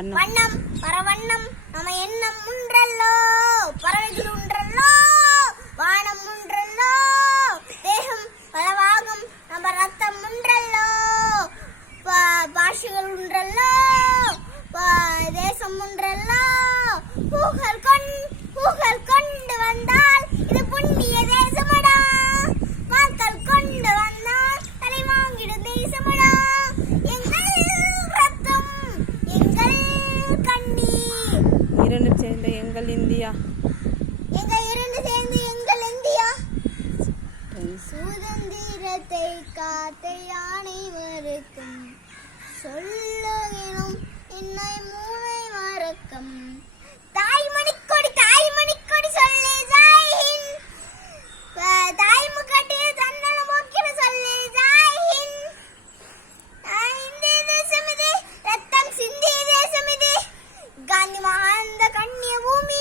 வண்ணம் பரவண்ணம் நம்ம எண்ணம் உன்றல்லோ, பறவைகள் உன்றல்லோ, வானம் உன்றல்லோ, தேகம் பலவாகும் நம்ம ரத்தம் உன்றல்லோ, பாஷைகள் உன்றல்லோ, தேசம் உன்றல்லோ, பூக்கள் கொண்டு வந்தால் இது புண்ணிய தேசமடா, மக்கள் கொண்டு வந்தால் தலை வாங்கிடும் தேசமடா, எங்கள் ரத்தம் எங்கள் கண்ணீர் இரண்டு சேர்ந்த எங்கள் இந்தியா, இரண்டு சேர்ந்து எங்கள் இந்தியா, சுதந்திரத்தை காத்த அனைவருக்கும் சொல்லுகினும் என்னை மூளை மறக்கும், தாய்மணிக்கொடி சொல்லி ஜாய்ஹிந்த், தாய்முகட்டில் தன்னல போக்கிற சொல்லி ஜாய்ஹிந்த், இந்திய தேசம் இது, ரத்தம் சிந்திய தேசம் இது, காந்தி மகாந்த கண்ணிய பூமி